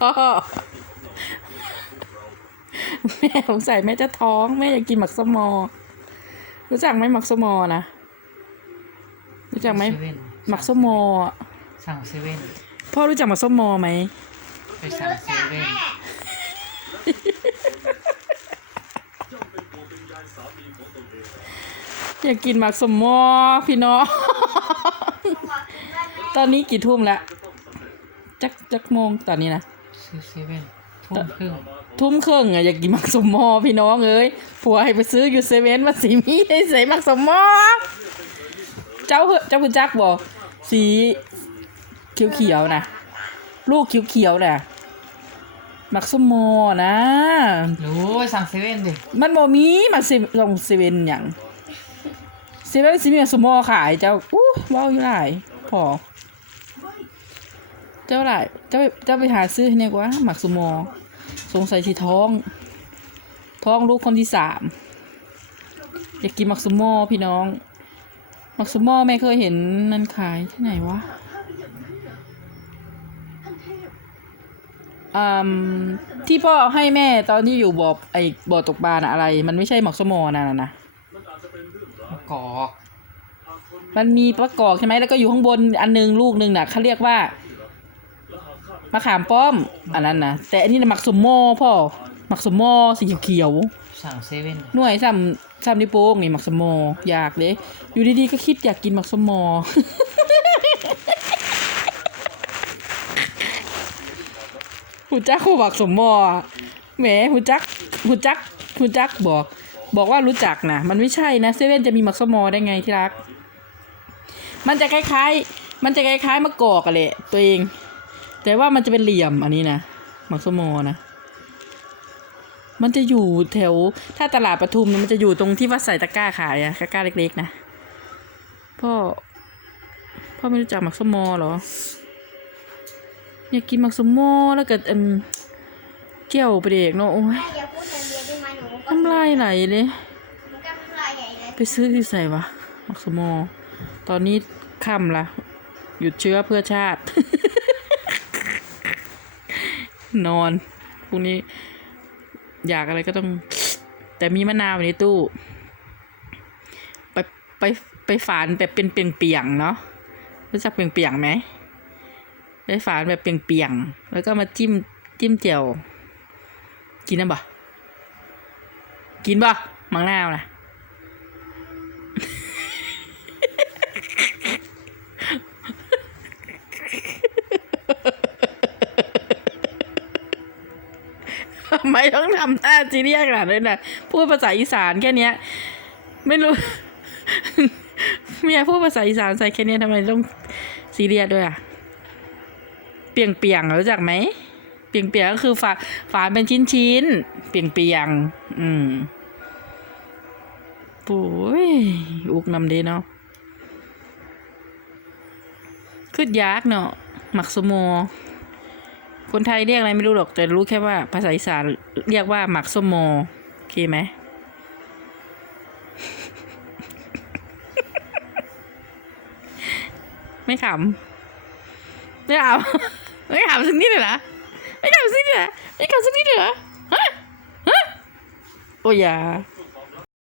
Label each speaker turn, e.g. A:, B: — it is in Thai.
A: พ่อแม่สงสัยแม่จะท้องแม่อยากกินหมักสมอ รู้จักไหมหมักสมอนะรู้จักไหม
B: เซเว่น
A: หมักสมออะ
B: สั่งเซเว่น
A: พ่อรู้จักหมักสมอไหม
B: ไปสั่งเซเว่น
A: อยากกินหมักสมอพี่น้องตอนนี้กี่ทุ่มแล้ว จักจักโมงตอนนี้นะ
B: ซื้อเซเว่นทุ่มครึ่ง
A: ทุ่มครึ่งอะอยากกินหมักสมอพี่น้องเอ้ยผัวให้ไปซื้ออยู่เซเว่นมาสีมีให้ใส่หมักสมอเจ้าเหอะเจ้าคุณจักบอกสีเขียวเขียวๆนะลูกเขียวเขียวๆน่ะหมักสมอนะ
B: รู้สั่งเซเว่นดิ
A: มันบ่มีหมักเซลงเซเว่นหยังเซเว่นสิมีหมักสมอขายเจ้าอู้เว้าอยู่หลายพอ เจ้าหลายเจ้าเจ้าไปหาซื้อให้เนี่ยกว่าหมักสมอ สงสัยที่ท้อง ท้องลูกคนที่สามอยากกินหมักสมอพี่น้องหมักสมอแม่เคยเห็นนั่นขายที่ไหนวะอืมที่พ่อให้แม่ตอนที่อยู่บ่อไอบ่อตกปลาน่ะอะไร มันไม่ใช่หมักสมอนะนะนะ
B: มะกอก
A: มันมีประกอบใช่ไหมแล้วก็อยู่ข้างบนอันหนึงลูกหนึ่งน่ะเขาเรียกว่า มะขามป้อม อันนั้นนะแต่อันนี้น่ะหมักสมอพ่อหมักสมอสีเขียวๆ
B: สั่งเซเว่น
A: หน่วยซ้ำซ้ำนิ้วโป้งนี่หมักสมออยากเลยอยู่ดีๆก็คิดอยากกินหมักสมอหูจักคู่หมักสมออะแหมหูจักหูจักหูจักบอก บอกว่ารู้จักนะมันไม่ใช่นะเซเว่นจะมีหมักสมอได้ไงที่รัก มันจะคล้ายๆ มันจะคล้ายๆมะกอกอะแหละตัวเอง แต่ว่ามันจะเป็นเหลี่ยมอันนี้นะมักสมอนะมันจะอยู่แถว ถ้าตลาดปทุมมันจะอยู่ตรงที่ว่าใส่ตะกร้าขายอะตะกร้าเล็กๆนะพ่อพ่อไม่รู้จักมักสมอหรออยากกินมักสมอแล้วก็อืมเจียวไปเด็กเนาะโอ้ย
C: น้ำ
A: ลายไหลเลย
C: หนูก็น้ำลายใหญ่เลย
A: ไปซื้อที่ใส่วะมักสมอตอนนี้ค่ำละหยุดเชื้อเพื่อชาติ นอนพรุ่งนี้ อยากอะไรก็ต้อง แต่มีมะนาวในตู้ ไปไปไปฝานแบบเป็นเปียงๆเนาะรู้จักเปียงๆไหมไปฝานแบบเปียงๆแล้วก็มาจิ้มจิ้มเจียว กินนะบ่กินบ่มังนาวนะ ทำไมต้องทำหน้าจีเรียสขนาดนั้นนะพูดภาษาอีสานแค่เนี้ย ไม่รู้ เมียพูดภาษาอีสานใส่แค่เนี้ยทำไมต้องซีเรียสด้วยอะ เปียงเปียงรู้จักไหม เปียงเปียงก็คือฝาฝานเป็นชิ้นชิ้นๆเปียงเปียง อืมโอ้ยอุกนำเดเนาะขึ้นยากเนาะหมักสมอ คนไทยเรียกอะไรไม่รู้หรอก แต่รู้แค่ว่าภาษาอีสานเรียกว่าหมักส้มโมโอเคไหมไม่ขำไม่ขำไม่ขำสักนิดเลยเหรอไม่ขำสักนิดเลยไม่ขำสักนิดเลยฮะฮะโอ้ยอยา